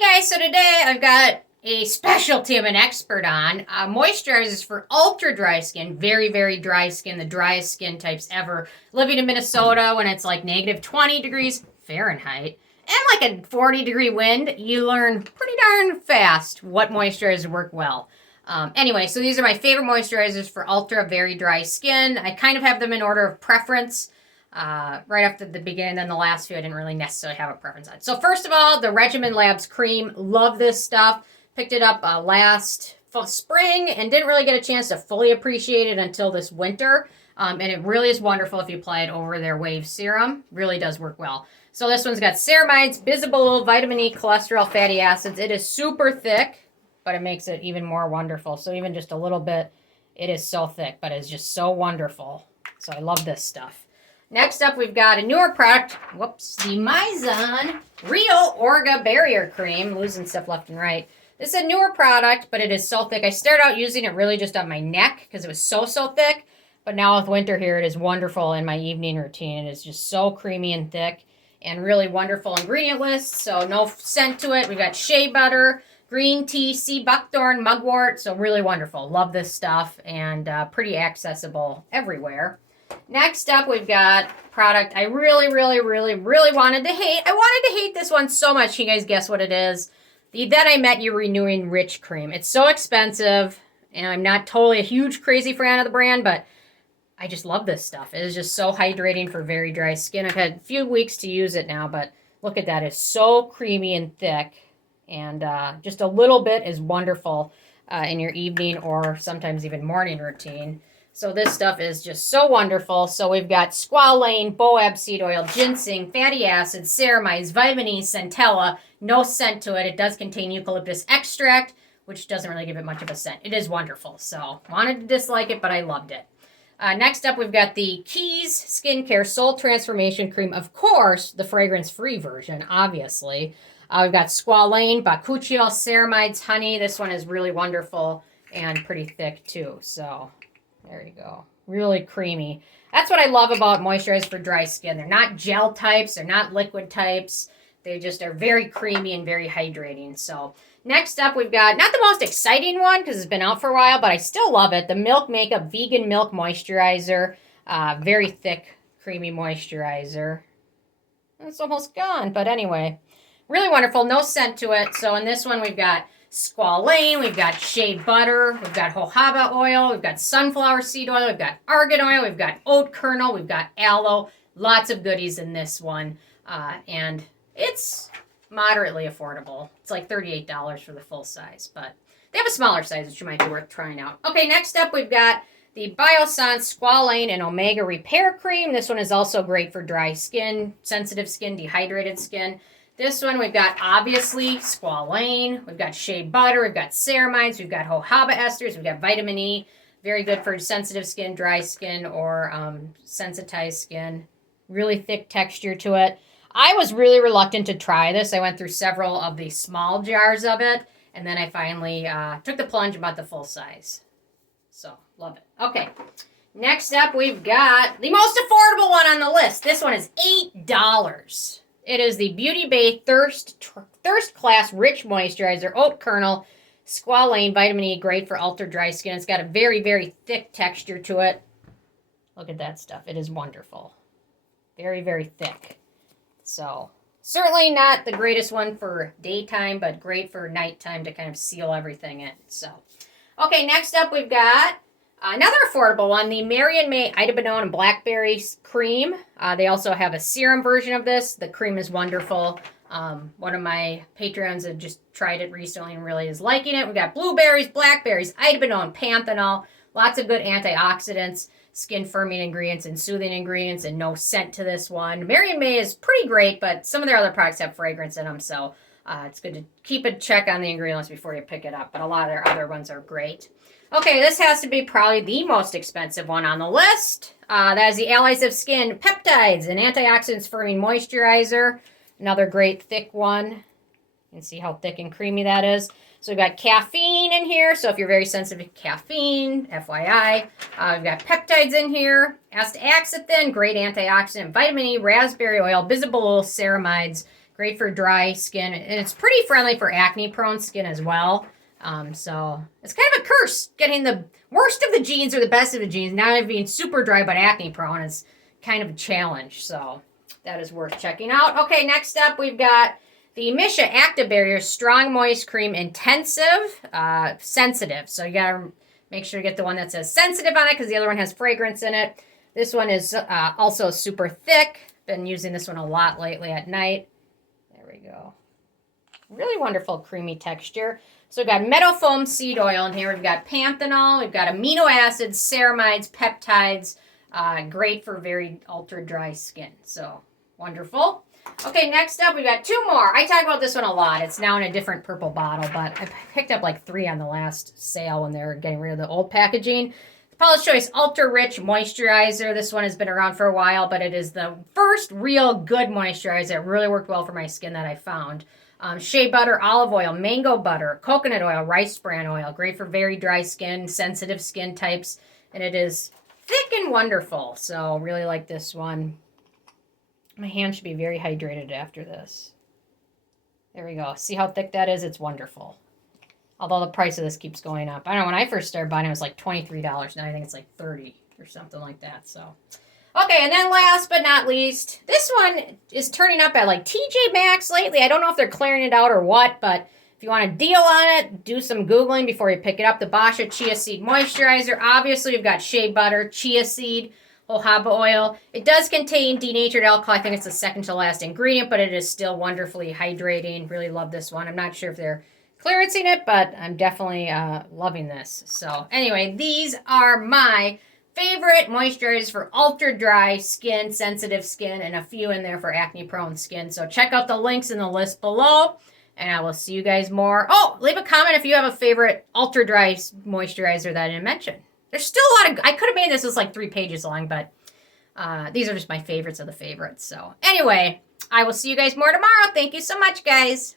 guys, so today I've got a specialty I'm an expert on. Moisturizers for ultra dry skin, very, very dry skin, the driest skin types ever. Living in Minnesota when it's like negative 20 degrees Fahrenheit and like a 40-degree wind, you learn pretty darn fast what moisturizers work well. Anyway, so these are my favorite moisturizers for ultra, very dry skin. I kind of have them in order of preference. Right after the beginning, then the last few I didn't really necessarily have a preference on. So first of all, the Regimen Lab CREAM. Love this stuff. Picked it up last spring and didn't really get a chance to fully appreciate it until this winter. And it really is wonderful if you apply it over their wave serum. Really does work well. So this one's got ceramides, bisabolol, vitamin E, cholesterol, fatty acids. It is super thick, but it makes it even more wonderful. So even just a little bit, it is so thick, but it's just so wonderful. So I love this stuff. Next up, we've got a newer product. Whoops. The Mizon Real Orga Barrier Cream. Losing stuff left and right. This is a newer product, but it is so thick. I started out using it really just on my neck because it was so thick. But now with winter here, it is wonderful in my evening routine. It is just so creamy and thick and really wonderful ingredient list. So no scent to it. We've got shea butter, green tea, sea buckthorn, mugwort. So really wonderful. Love this stuff and pretty accessible everywhere. Next up, we've got product I really wanted to hate. I wanted to hate this one so much. Can you guys guess what it is? The Then I Met You Renewing Rich Cream. It's so expensive, and I'm not totally a huge crazy fan of the brand, but I just love this stuff. It is just so hydrating for very dry skin. I've had a few weeks to use it now, but look at that. It's so creamy and thick, and just a little bit is wonderful in your evening or sometimes even morning routine. So this stuff is just so wonderful. So we've got Squalane, Baobab seed oil, ginseng, fatty acids, ceramides, vitamin E, centella. No scent to it. It does contain eucalyptus extract, which doesn't really give it much of a scent. It is wonderful. So wanted to dislike it, but I loved it. Next up, we've got the Keys Skincare Soul Transformation Cream. Of course, the fragrance-free version, obviously. We've got Squalane, Bakuchiol, ceramides, honey. This one is really wonderful and pretty thick too. So there you go. Really creamy. That's what I love about moisturizers for dry skin. They're not gel types. They're not liquid types. They just are very creamy and very hydrating. So next up, we've got not the most exciting one because it's been out for a while, but I still love it. The Milk Makeup Vegan Milk Moisturizer. Very thick, creamy moisturizer. It's almost gone, but anyway. Really wonderful. No scent to it. So in this one, we've got Squalane, we've got shea butter, we've got jojoba oil, we've got sunflower seed oil, we've got argan oil, we've got oat kernel, we've got aloe. Lots of goodies in this one. And it's moderately affordable. It's like $38 for the full size, but they have a smaller size, which might be worth trying out. Okay, next up we've got the Biossance Squalane and Omega Repair Cream. This one is also great for dry skin, sensitive skin, dehydrated skin. This one, we've got, obviously, Squalane. We've got shea butter. We've got ceramides. We've got jojoba esters. We've got vitamin E. Very good for sensitive skin, dry skin, or sensitized skin. Really thick texture to it. I was really reluctant to try this. I went through several of the small jars of it, and then I finally took the plunge and bought the full size. So, love it. Okay, next up, we've got the most affordable one on the list. This one is $8. It is the Beauty Bay Thirst Class Rich Moisturizer, Oat Kernel, Squalane, Vitamin E, great for ultra dry skin. It's got a very thick texture to it. Look at that stuff. It is wonderful. Very thick. So, certainly not the greatest one for daytime, but great for nighttime to kind of seal everything in. So, okay, next up we've got another affordable one, the Marion May Idabenone and Blackberry Cream. They also have a serum version of this. The cream is wonderful. One of my Patreons had just tried it recently and really is liking it. We've got blueberries, blackberries, Idabenone, panthenol, lots of good antioxidants, skin firming ingredients and soothing ingredients, and no scent to this one. Marion May is pretty great, but some of their other products have fragrance in them, so it's good to keep a check on the ingredients before you pick it up, but a lot of their other ones are great. Okay, this has to be probably the most expensive one on the list. That is the Allies of Skin Peptides and Antioxidants Firming Moisturizer. Another great thick one. You can see how thick and creamy that is. So we've got caffeine in here. So if you're very sensitive to caffeine, FYI. We've got peptides in here. Astaxanthin, great antioxidant. Vitamin E, raspberry oil, bisabolol, ceramides. Great for dry skin. And it's pretty friendly for acne-prone skin as well. So it's kind of a curse getting the worst of the genes or the best of the genes. Now being super dry but acne-prone is kind of a challenge. So that is worth checking out. Okay, next up we've got the Misha Active Barrier Strong Moist Cream Intensive Sensitive. So you got to make sure you get the one that says sensitive on it because the other one has fragrance in it. This one is also super thick. Been using this one a lot lately at night. There we go. Really wonderful creamy texture. So we've got meadow foam seed oil in here. We've got panthenol. We've got amino acids, ceramides, peptides. Great for very ultra dry skin. So wonderful. Okay, next up we've got two more. I talk about this one a lot. It's now in a different purple bottle, but I picked up like 3 on the last sale when they were getting rid of the old packaging. Paula's Choice Ultra Rich Moisturizer. This one has been around for a while, but it is the first real good moisturizer. It really worked well for my skin that I found. Shea butter, olive oil, mango butter, coconut oil, rice bran oil. Great for very dry skin, sensitive skin types. And it is thick and wonderful. So really like this one. My hand should be very hydrated after this. There we go. See how thick that is? It's wonderful. Although the price of this keeps going up. I don't know, when I first started buying it was like $23. Now I think it's like $30 or something like that. So, okay, and then last but not least, this one is turning up at like TJ Maxx lately. I don't know if they're clearing it out or what, but if you want a deal on it, do some Googling before you pick it up. The Basha Chia Seed Moisturizer. Obviously, we've got shea butter, chia seed, jojoba oil. It does contain denatured alcohol. I think it's the second to last ingredient, but it is still wonderfully hydrating. Really love this one. I'm not sure if they're clearancing it, but I'm definitely loving this. So anyway, these are my favorite moisturizers for ultra dry skin, sensitive skin, and a few in there for acne prone skin. So check out the links in the list below, and I will see you guys more. Oh, leave a comment if you have a favorite ultra dry moisturizer that I didn't mention. There's still a lot of, I could have made this was like 3 pages long, but these are just my favorites of the favorites. So anyway, I will see you guys more tomorrow. Thank you so much, guys.